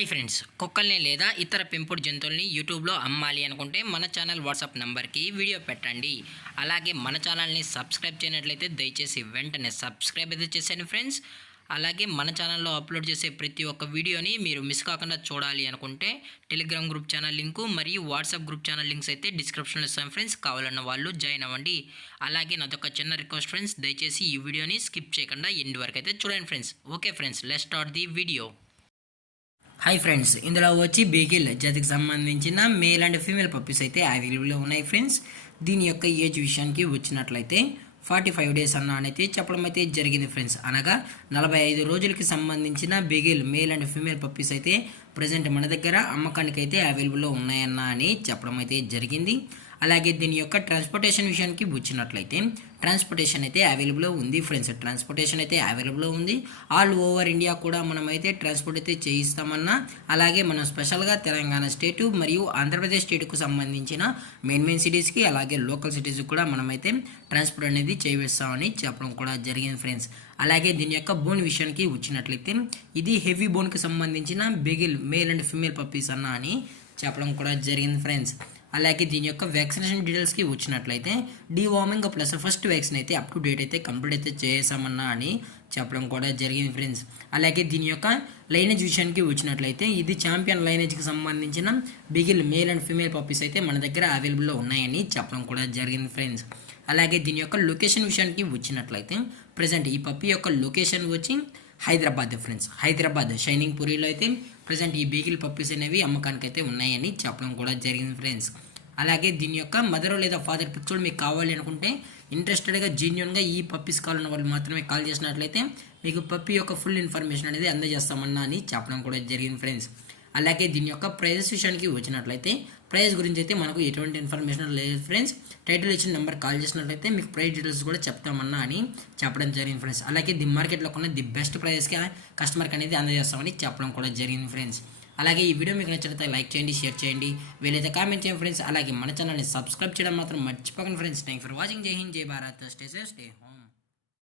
Hi friends, కుక్కల్ని లేదా ఇతర పెంపుడు జంతువుల్ని యూట్యూబ్లో అమ్మాలి అనుకుంటే మన ఛానల్ వాట్సాప్ నెంబర్కి వీడియో పెట్టండి. అలాగే మన ఛానల్ని సబ్స్క్రైబ్ చేయనట్లయితే దయచేసి వెంటనే సబ్స్క్రైబ్ అయితే చేసేయండి ఫ్రెండ్స్. అలాగే మన ఛానల్లో అప్లోడ్ చేసే ప్రతి ఒక్క వీడియోని మీరు మిస్ కాకుండా చూడాలి అనుకుంటే టెలిగ్రామ్ గ్రూప్ ఛానల్ లింకు మరియు వాట్సాప్ గ్రూప్ ఛానల్ లింక్స్ అయితే డిస్క్రిప్షన్లో ఇస్తాను ఫ్రెండ్స్. కావాలన్న వాళ్ళు జాయిన్ అవ్వండి. అలాగే నాదొక చిన్న రిక్వెస్ట్ ఫ్రెండ్స్, దయచేసి ఈ వీడియోని స్కిప్ చేయకుండా ఎండ్ వరకు అయితే చూడండి friends. Okay friends, let's start the video. Hi friends, ఇందులో వచ్చి బీగిల్ జాతికి సంబంధించిన మేల్ అండ్ ఫీమేల్ పప్పీస్ అయితే అవైలబుల్లో ఉన్నాయి ఫ్రెండ్స్. దీని యొక్క ఏజ్ విషయానికి వచ్చినట్లయితే 45 డేస్ అయితే చెప్పడం అయితే జరిగింది ఫ్రెండ్స్. అనగా 45 రోజులకి సంబంధించిన beagle male and female puppies అయితే ప్రజెంట్ మన దగ్గర అమ్మకానికి అయితే అవైలబుల్లో ఉన్నాయన్న అని చెప్పడం అయితే జరిగింది. అలాగే దీని యొక్క ట్రాన్స్పోర్టేషన్ విషయానికి వచ్చినట్లయితే ట్రాన్స్పోర్టేషన్ అయితే అవైలబుల్లో ఉంది ఫ్రెండ్స్. ట్రాన్స్పోర్టేషన్ అయితే అవైలబుల్లో ఉంది. ఆల్ ఓవర్ ఇండియా కూడా మనమైతే ట్రాన్స్పోర్ట్ అయితే చేయిస్తామన్నా, అలాగే మనం స్పెషల్గా తెలంగాణ స్టేటు మరియు ఆంధ్రప్రదేశ్ స్టేట్కు సంబంధించిన మెయిన్ సిటీస్కి అలాగే లోకల్ సిటీస్కి కూడా మనమైతే ట్రాన్స్పోర్ట్ అనేది చేయిస్తామని చెప్పడం కూడా జరిగింది ఫ్రెండ్స్. అలాగే దీని యొక్క బోన్ విషయానికి వచ్చినట్లయితే ఇది హెవీ బోన్కి సంబంధించిన బెగిల్ మేల్ అండ్ ఫీమేల్ పప్పీస్ అన్న అని చెప్పడం కూడా జరిగింది ఫ్రెండ్స్. అలాగే దీని యొక్క వ్యాక్సినేషన్ డీటెయిల్స్కి వచ్చినట్లయితే డీవార్మింగ్ ప్లస్ ఫస్ట్ వ్యాక్సిన్ అయితే అప్ టు డేట్ అయితే కంప్లీట్ అయితే చేసామన్నా అని చెప్పడం కూడా జరిగింది ఫ్రెండ్స్. అలాగే దీని యొక్క లైనేజ్ విషయానికి వచ్చినట్లయితే ఇది ఛాంపియన్ లైనేజ్కి సంబంధించిన Bigil male and female puppies అయితే మన దగ్గర అవైలబుల్లో ఉన్నాయని చెప్పడం కూడా జరిగింది ఫ్రెండ్స్. అలాగే దీని యొక్క లొకేషన్ విషయానికి వచ్చినట్లయితే ప్రజెంట్ ఈ పప్పీ యొక్క లొకేషన్ వచ్చి హైదరాబాద్ ఫ్రెండ్స్. హైదరాబాద్ షైనింగ్ పూరిలో అయితే ప్రజెంట్ ఈ బీగిల్ పప్పీస్ అనేవి అమ్మకానికి అయితే ఉన్నాయని చెప్పడం కూడా జరిగింది ఫ్రెండ్స్. అలాగే దీని యొక్క మదర్ లేదా ఫాదర్ పిక్చర్ మీకు కావాలి అనుకుంటే ఇంట్రెస్టెడ్గా జెన్యున్గా ఈ పప్పీస్ కావాలన్న వాళ్ళు మాత్రమే కాల్ చేసినట్లయితే మీకు పప్పీ యొక్క ఫుల్ ఇన్ఫర్మేషన్ అనేది అందజేస్తామన్నా అని చెప్పడం కూడా జరిగింది ఫ్రెండ్స్. అలాగే దీని యొక్క ప్రైజెస్ విషయానికి వచ్చినట్లయితే ప్రైస్ గురించి అయితే మనకు ఎటువంటి ఇన్ఫర్మేషన్ లేదు ఫ్రెండ్స్. టైటిల్ ఇచ్చిన నెంబర్ కాల్ చేసినట్లయితే మీకు ప్రైస్ డీటెయిల్స్ కూడా చెప్తామన్నా అని చెప్పడం జరిగింది ఫ్రెండ్స్. అలాగే ది మార్కెట్లో కొన్న ది బెస్ట్ ప్రైస్కి కస్టమర్కి అనేది అందజేస్తామని చెప్పడం కూడా జరిగింది ఫ్రెండ్స్. అలాగే ఈ వీడియో మీకు నచ్చినట్లయితే లైక్ చేయండి, షేర్ చేయండి, వీలైతే కామెంట్ చేయండి ఫ్రెండ్స్. అలాగే మన ఛానల్ని సబ్స్క్రైబ్ చేయడం మాత్రం మర్చిపోకండి ఫ్రెండ్స్. Thank for watching. జై హింద్, జై Bharat, stay safe, stay home.